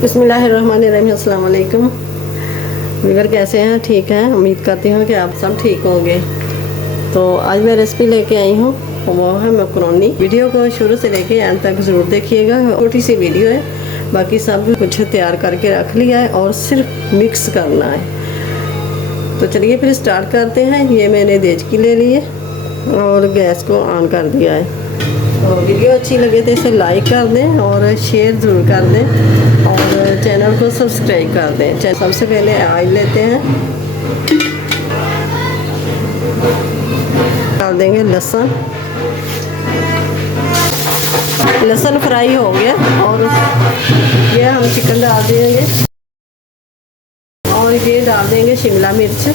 बिस्मिल्लाहिर्रहमानिर्रहीम। अस्सलाम वालेकुम व्यूअर, कैसे हैं? ठीक हैं, उम्मीद करती हूँ कि आप सब ठीक होंगे। तो आज मैं रेसिपी लेके आई हूँ, वो है मैकरोनी। वीडियो को शुरू से लेके एंड तक ज़रूर देखिएगा। छोटी सी वीडियो है, बाकी सब कुछ तैयार करके रख लिया है और सिर्फ मिक्स करना है। तो चलिए फिर स्टार्ट करते हैं। ये मैंने देचकी ले ली है और गैस को ऑन कर दिया है। तो वीडियो अच्छी लगे तो इसे लाइक कर दें और शेयर ज़रूर कर दें और चैनल को सब्सक्राइब कर दें। सबसे पहले ऑयल लेते हैं, डाल देंगे लहसुन। लहसुन फ्राई हो गया और ये हम चिकन डाल देंगे और ये डाल देंगे शिमला मिर्च।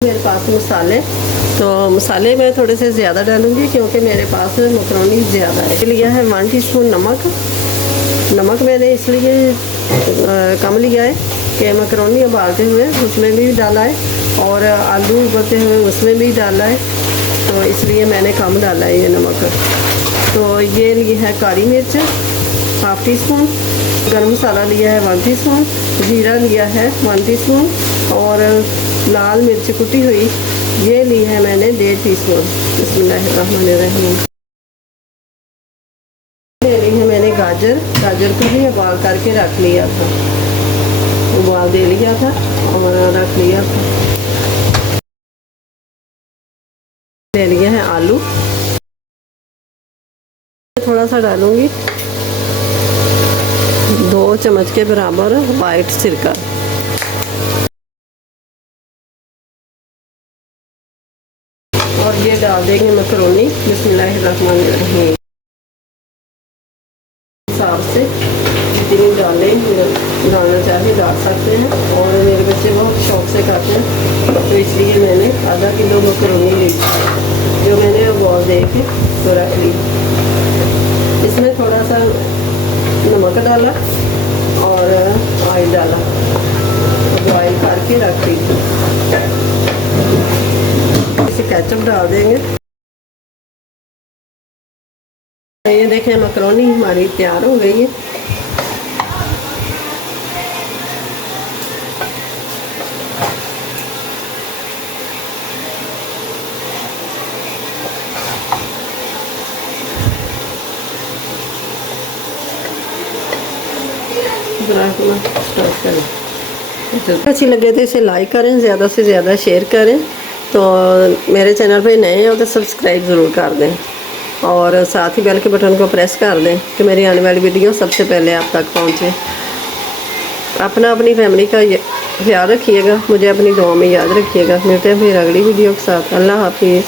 मेरे पास मसाले, तो मसाले मैं थोड़े से ज़्यादा डालूंगी क्योंकि मेरे पास मैकरोनी ज़्यादा है। लिया है 1 टीस्पून नमक मैंने इसलिए कम लिया है कि मैकरोनी उबालते हुए उसमें भी डाला है और आलू उबलते हुए उसमें भी डाला है, तो इसलिए मैंने कम डाला है ये नमक। तो ये लिए है काली मिर्च 1/2 टीस्पून, गरम मसाला लिया है 1 टीस्पून, जीरा लिया है 1 टीस्पून और लाल मिर्च कुटी हुई ये ली है मैंने 1.5 टीस्पून। बिस्मिल्लाहिर्रहमानिर्रहीम। ले ली है मैंने गाजर को भी उबाल करके रख लिया था, उबाल दे लिया था और रख लिया था। ले लिया है आलू, थोड़ा सा डालूंगी 2 चम्मच के बराबर वाइट सिरका। और ये डाल देंगे मैकरोनी। बिस्मिल्लाहिर्रहमानिर्रहीम। हिसाब से जितनी डालना चाहे डाल सकते हैं और मेरे बच्चे बहुत शौक से खाते हैं, तो इसलिए मैंने आधा किलो मैकरोनी ली जो मैंने उबाल दे के तो रख ली। इसमें थोड़ा सा नमक डाला और ऑयल डाला, बॉयल करके रख ली। इसे केचप डाल देंगे। ये देखें मैकरोनी हमारी तैयार हो गई है। स्टार्ट करें। अच्छी लगे तो इसे लाइक करें, ज़्यादा से ज़्यादा शेयर करें। तो मेरे चैनल पे नए हो तो सब्सक्राइब ज़रूर कर दें और साथ ही बेल के बटन को प्रेस कर दें कि मेरी आने वाली वीडियो सबसे पहले आप तक पहुंचे। अपनी फैमिली का ख्याल रखिएगा, मुझे अपनी दुआ में याद रखिएगा। मिलते हैं फिर अगली वीडियो के साथ। अल्लाह हाफिज़।